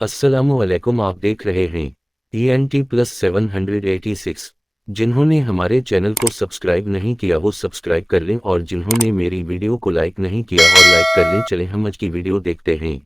अस्सलामुअलैकुम। आप देख रहे हैं TNT प्लस 786। जिन्होंने हमारे चैनल को सब्सक्राइब नहीं किया वो सब्सक्राइब कर लें और जिन्होंने मेरी वीडियो को लाइक नहीं किया और लाइक कर लें। चलें हम आज की वीडियो देखते हैं।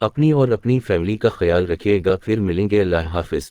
अपनी और अपनी फैमिली का ख्याल रखिएगा। फिर मिलेंगे। अल्लाह हाफिज़।